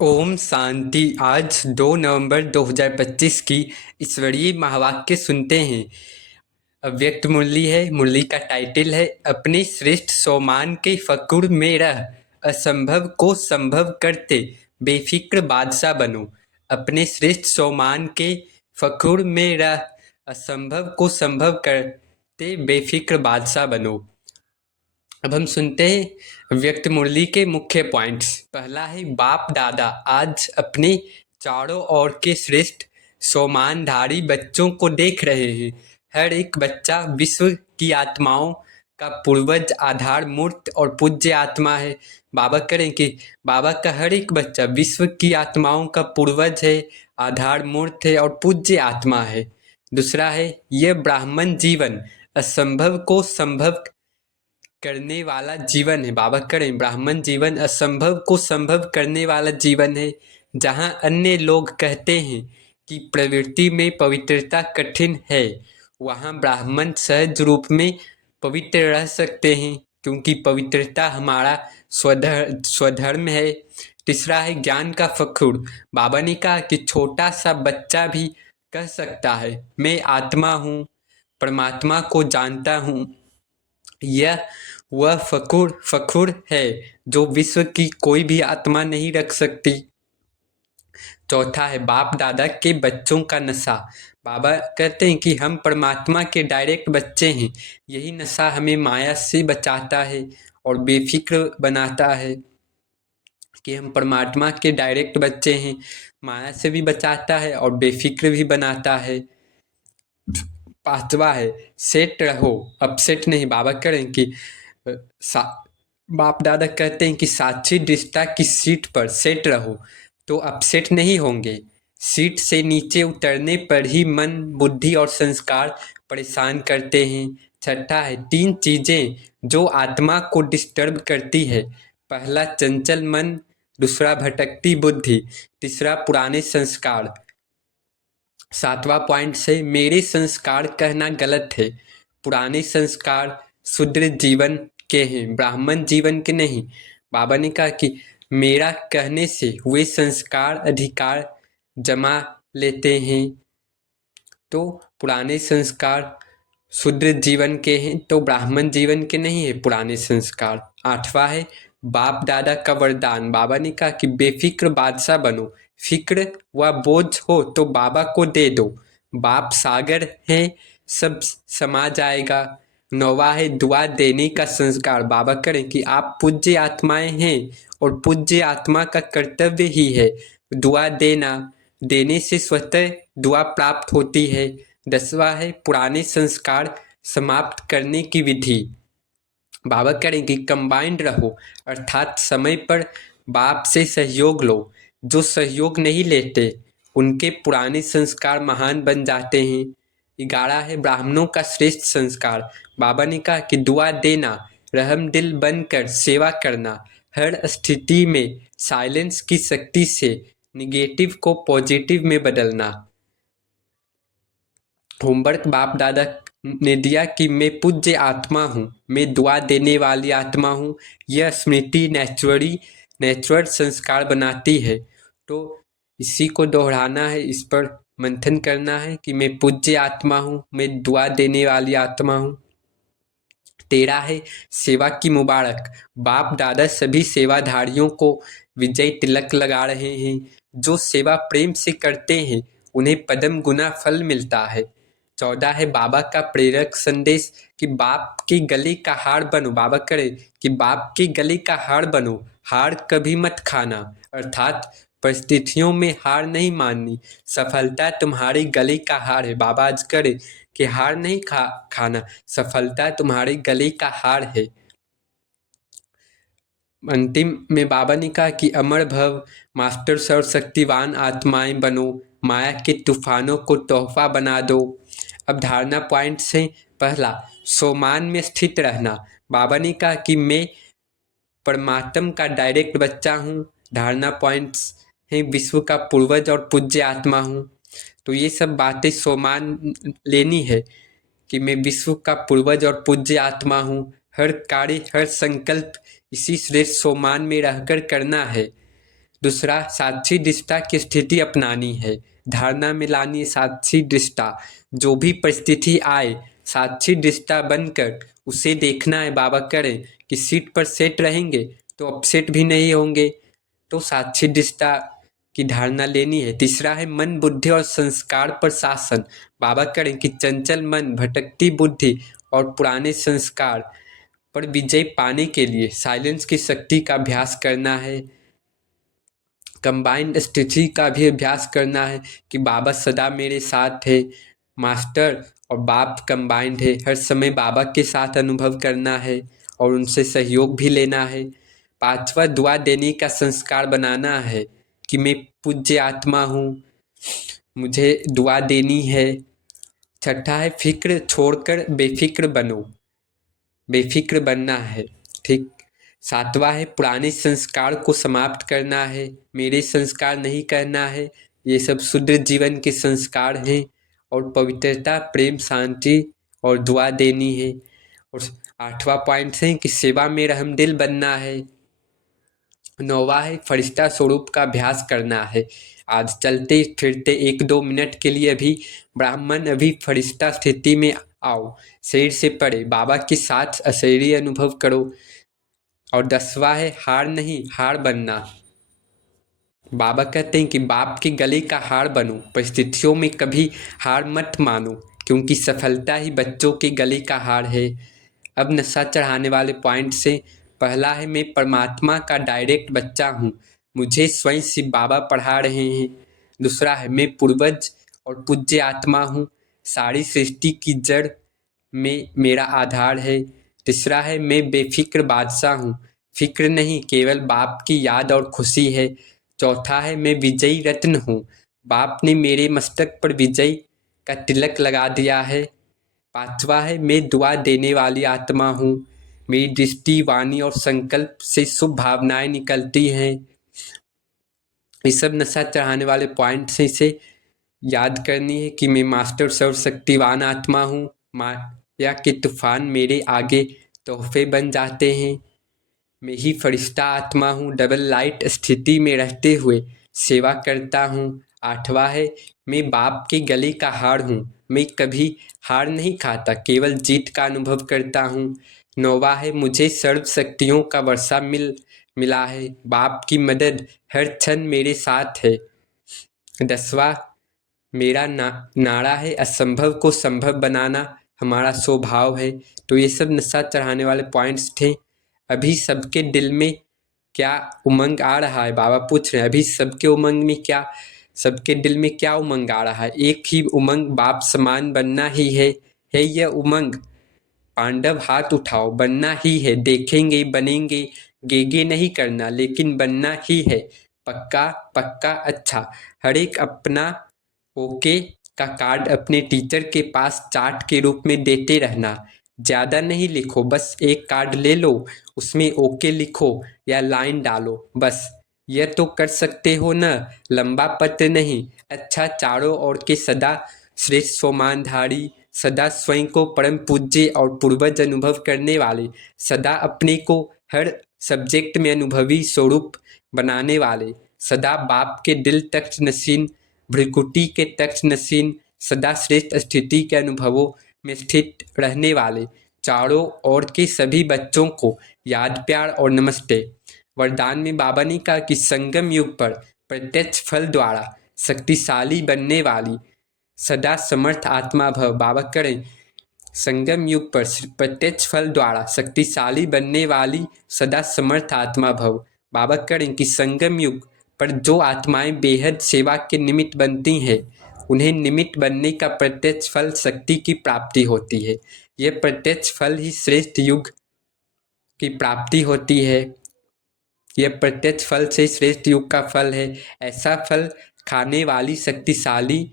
ओम शांति। आज 2 नवंबर 2025 की ईश्वरीय महावाक्य सुनते हैं। अव्यक्त मुरली है। मुरली का टाइटल है अपने श्रेष्ठ सोमान के फकुर में रह, असंभव को संभव करते बेफिक्र बादशाह बनो। अपने श्रेष्ठ सोमान के फकुर में रह, असंभव को संभव करते बेफिक्र बादशाह बनो। अब हम सुनते हैं व्यक्त मुरली के मुख्य पॉइंट्स। पहला है बाप दादा आज अपने चारों ओर के श्रेष्ठ सोमानधारी बच्चों को देख रहे हैं। हर एक बच्चा विश्व की आत्माओं का पूर्वज, आधार, मूर्त और पूज्य आत्मा है। बाबा करें कि बाबा का हर एक बच्चा विश्व की आत्माओं का पूर्वज है, आधार, मूर्त है और पूज्य आत्मा है। दूसरा है यह ब्राह्मण जीवन असंभव को संभव करने वाला जीवन है। बाबा करें ब्राह्मण जीवन असंभव को संभव करने वाला जीवन है। जहाँ अन्य लोग कहते हैं कि प्रवृत्ति में पवित्रता कठिन है, वहाँ ब्राह्मण सहज रूप में पवित्र रह सकते हैं, क्योंकि पवित्रता हमारा स्वधर्म है। तीसरा है ज्ञान का फखुर। बाबा ने कहा कि छोटा सा बच्चा भी कह सकता है मैं आत्मा हूँ, परमात्मा को जानता हूँ। यह वह फखुर है जो विश्व की कोई भी आत्मा नहीं रख सकती। चौथा है बाप दादा के बच्चों का नशा। बाबा कहते हैं कि हम परमात्मा के डायरेक्ट बच्चे हैं। यही नशा हमें माया से बचाता है और बेफिक्र बनाता है कि हम परमात्मा के डायरेक्ट बच्चे हैं। माया से भी बचाता है और बेफिक्र भी बनाता है। पांचवा है सेट रहो, अपसेट नहीं। बाबा करें कि बाप दादा कहते हैं कि साक्षी दृष्टा की सीट पर सेट रहो तो अपसेट नहीं होंगे। सीट से नीचे उतरने पर ही मन, बुद्धि और संस्कार परेशान करते हैं। छठा है तीन चीजें जो आत्मा को डिस्टर्ब करती है। पहला चंचल मन, दूसरा भटकती बुद्धि, तीसरा पुराने संस्कार। सातवां पॉइंट है मेरे संस्कार कहना गलत है। पुराने संस्कार शूद्र जीवन के हैं, ब्राह्मण जीवन के नहीं। बाबा ने कहा कि मेरा कहने से वे संस्कार अधिकार जमा लेते हैं, तो पुराने संस्कार शूद्र जीवन के हैं, तो ब्राह्मण जीवन के नहीं है पुराने संस्कार। आठवां है बाप दादा का वरदान। बाबा ने कहा कि बेफिक्र बादशाह बनो। फिक्र व बोझ हो तो बाबा को दे दो, बाप सागर है, सब समा जाएगा। नौवा है दुआ देने का संस्कार। बाबा करें कि आप पूज्य आत्माएं हैं और पूज्य आत्मा का कर्तव्य ही है दुआ देना। देने से स्वतः दुआ प्राप्त होती है। 10वां है पुराने संस्कार समाप्त करने की विधि। बाबा करें कि कंबाइंड रहो, अर्थात समय पर बाप से सहयोग लो। जो सहयोग नहीं लेते उनके पुराने संस्कार महान बन जाते हैं। 11 है ब्राह्मणों का श्रेष्ठ संस्कार। बाबा ने कहा कि दुआ देना, रहम दिल बनकर सेवा करना, हर स्थिति में साइलेंस की शक्ति से निगेटिव को पॉजिटिव में बदलना। होमवर्क बाप दादा ने दिया कि मैं पूज्य आत्मा हूँ, मैं दुआ देने वाली आत्मा हूँ। यह स्मृति नेचुरल संस्कार बनाती है। तो इसी को दोहराना है, इस पर मंथन करना है कि मैं पूज्य आत्मा हूँ, मैं दुआ देने वाली आत्मा हूँ। 13 है सेवा की मुबारक। बाप दादा सभी सेवाधारियों को विजय तिलक लगा रहे हैं। जो सेवा प्रेम से करते हैं उन्हें पदम गुना फल मिलता है। 14 है बाबा का प्रेरक संदेश कि बाप के गले का हार बनो। बाबा करे कि बाप के गले का हार बनो, हार कभी मत खाना, अर्थात परिस्थितियों में हार नहीं माननी। सफलता तुम्हारे गले का हार है। बाबा आज करे कि हार नहीं खाना, सफलता तुम्हारे गले का हार है। अंतिम में बाबा ने कहा कि अमर भव, मास्टर सर्वशक्तिवान आत्माएं बनो, माया के तूफानों को तोहफा बना दो। अब धारणा पॉइंट्स हैं। पहला सोमान में स्थित रहना। बाबा ने कहा कि मैं परमात्मा का डायरेक्ट बच्चा हूँ। धारणा पॉइंट्स हैं विश्व का पूर्वज और पूज्य आत्मा हूँ। तो ये सब बातें सोमान लेनी है कि मैं विश्व का पूर्वज और पूज्य आत्मा हूँ। हर कार्य, हर संकल्प इसी श्रेष्ठ सोमान में रहकर करना है। दूसरा, साक्षी दृष्टा की स्थिति अपनानी है, धारणा में लानी है साक्षी दृष्टा। जो भी परिस्थिति आए साक्षी दृष्टा बनकर उसे देखना है। बाबा करें कि सीट पर सेट रहेंगे तो अपसेट भी नहीं होंगे, तो साक्षी दृष्टा की धारणा लेनी है। तीसरा है मन, बुद्धि और संस्कार पर शासन। बाबा करें कि चंचल मन, भटकती बुद्धि और पुराने संस्कार पर विजय पाने के लिए साइलेंस की शक्ति का अभ्यास करना है। कंबाइंड स्थिति का भी अभ्यास करना है कि बाबा सदा मेरे साथ है, मास्टर और बाप कंबाइंड है। हर समय बाबा के साथ अनुभव करना है और उनसे सहयोग भी लेना है। पांचवा, दुआ देने का संस्कार बनाना है कि मैं पूज्य आत्मा हूँ, मुझे दुआ देनी है। छठा है फिक्र छोड़कर बेफिक्र बनो, बेफिक्र बनना है। ठीक। सातवां है पुराने संस्कार को समाप्त करना है, मेरे संस्कार नहीं करना है, ये सब शुद्ध जीवन के संस्कार हैं। और पवित्रता, प्रेम, शांति और दुआ देनी है। और आठवां पॉइंट है कि सेवा में रहमदिल बनना है। नौवां है फरिश्ता स्वरूप का अभ्यास करना है। आज चलते फिरते 1-2 मिनट के लिए अभी ब्राह्मण, अभी फरिश्ता स्थिति में आओ, शरीर से परे बाबा के साथ अशरीरी अनुभव करो। और 10वां है हार नहीं, हार बनना। बाबा कहते हैं कि बाप के गले का हार बनो, परिस्थितियों में कभी हार मत मानो, क्योंकि सफलता ही बच्चों के गले का हार है। अब नशा चढ़ाने वाले पॉइंट से पहला है मैं परमात्मा का डायरेक्ट बच्चा हूँ, मुझे स्वयं शिव बाबा पढ़ा रहे हैं। दूसरा है मैं पूर्वज और पूज्य आत्मा हूँ, सारी सृष्टि की जड़ में मेरा आधार है। तीसरा है मैं बेफिक्र बादशाह हूँ, फिक्र नहीं, केवल बाप की याद और खुशी है। चौथा है मैं विजयी रत्न हूँ, बाप ने मेरे मस्तक पर विजय का तिलक लगा दिया है। पांचवा है मैं दुआ देने वाली आत्मा हूँ, मेरी दृष्टि, वाणी और संकल्प से शुभ भावनाएं निकलती हैं। ये सब नशा चढ़ाने वाले पॉइंट से इसे याद करनी है कि मैं मास्टर सर्वशक्तिवान आत्मा हूँ, माया के तूफान मेरे आगे तोहफे बन जाते हैं। मैं ही फरिश्ता आत्मा हूँ, डबल लाइट स्थिति में रहते हुए सेवा करता हूँ। आठवां है मैं बाप के गले का हार हूँ, मैं कभी हार नहीं खाता, केवल जीत का अनुभव करता हूँ। नौवां है मुझे सर्व शक्तियों का वर्षा मिला है, बाप की मदद हर क्षण मेरे साथ है। 10वां मेरा नारा है असंभव को संभव बनाना हमारा स्वभाव है। तो ये सब नशा चढ़ाने वाले पॉइंट्स थे। अभी सबके दिल में क्या उमंग आ रहा है, बाबा पूछ रहे हैं अभी सबके उमंग में क्या, सबके दिल में क्या उमंग आ रहा है? एक ही उमंग, बाप समान बनना ही है यह उमंग। पांडव हाथ उठाओ, बनना ही है, देखेंगे बनेंगे, गेगे नहीं करना लेकिन बनना ही है, पक्का पक्का अच्छा। हर एक अपना ओके का कार्ड अपने टीचर के पास चार्ट के रूप में देते रहना। ज़्यादा नहीं लिखो, बस एक कार्ड ले लो, उसमें ओके लिखो या लाइन डालो बस। यह तो कर सकते हो न, लंबा पत्र नहीं, अच्छा चारों ओर के सदा श्रेष्ठ सोमानधारी, सदा स्वयं को परम पूज्य और पूर्वज अनुभव करने वाले, सदा अपने को हर सब्जेक्ट में अनुभवी स्वरूप बनाने वाले, सदा बाप के दिल तख्त नशीन, भृकुटी के तख्त नशीन, सदा श्रेष्ठ स्थिति के अनुभवों में स्थित रहने वाले, चारों ओर के सभी बच्चों को याद, प्यार और नमस्ते। वरदान में बाबा ने कहा कि संगम युग पर प्रत्यक्ष फल द्वारा शक्तिशाली बनने वाली सदा समर्थ आत्मा भव। बाबा करें संगम युग पर प्रत्यक्ष फल द्वारा शक्तिशाली बनने वाली सदा समर्थ आत्मा भव। बाबा करें कि संगम युग पर जो आत्माएं बेहद सेवा के निमित्त बनती हैं, उन्हें निमित्त बनने का प्रत्यक्ष फल शक्ति की प्राप्ति होती है। यह प्रत्यक्ष फल ही श्रेष्ठ युग की प्राप्ति होती है। यह प्रत्यक्ष फल से श्रेष्ठ युग का फल है। ऐसा फल खाने वाली शक्तिशाली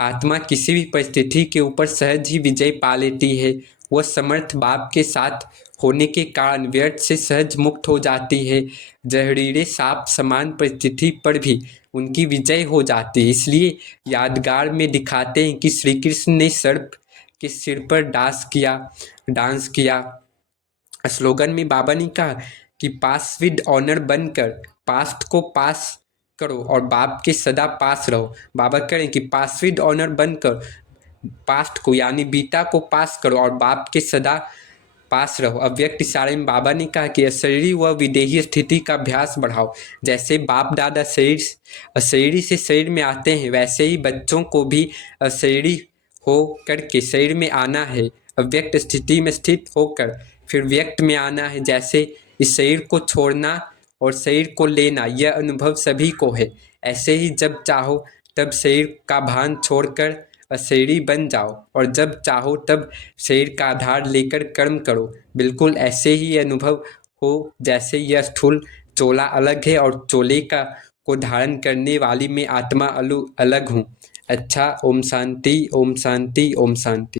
आत्मा किसी भी परिस्थिति के ऊपर सहज ही विजय पा लेती है। वह समर्थ बाप के साथ होने के कारण व्यर्थ से सहज मुक्त हो जाती है। जहरीले सांप समान परिस्थिति पर भी उनकी विजय हो जाती है। इसलिए यादगार में दिखाते हैं कि श्री कृष्ण ने सर्प के सिर पर डांस किया। स्लोगन में बाबा ने कहा कि पास विद ऑनर बनकर पास्ट को पास करो और बाप के सदा पास रहो। बाबा कह रहे हैं कि पासविद ऑनर बनकर पास्ट को यानी बीता को पास करो और बाप के सदा पास रहो। अव्यक्त इशारे में बाबा ने कहा कि अशरीरी व विदेही स्थिति का अभ्यास बढ़ाओ। जैसे बाप दादा अशरीरी से शरीर में आते हैं, वैसे ही बच्चों को भी अशरीरी हो करके शरीर में आना है। अव्यक्त स्थिति में स्थित होकर फिर व्यक्त में आना है। जैसे इस शरीर को छोड़ना और शरीर को लेना, यह अनुभव सभी को है। ऐसे ही जब चाहो तब शरीर का भान छोड़कर अशरीरी बन जाओ और जब चाहो तब शरीर का आधार लेकर कर्म करो। बिल्कुल ऐसे ही अनुभव हो जैसे यह स्थूल चोला अलग है और चोले को धारण करने वाली में आत्मा अलग हूँ। अच्छा, ओम शांति, ओम शांति, ओम शांति।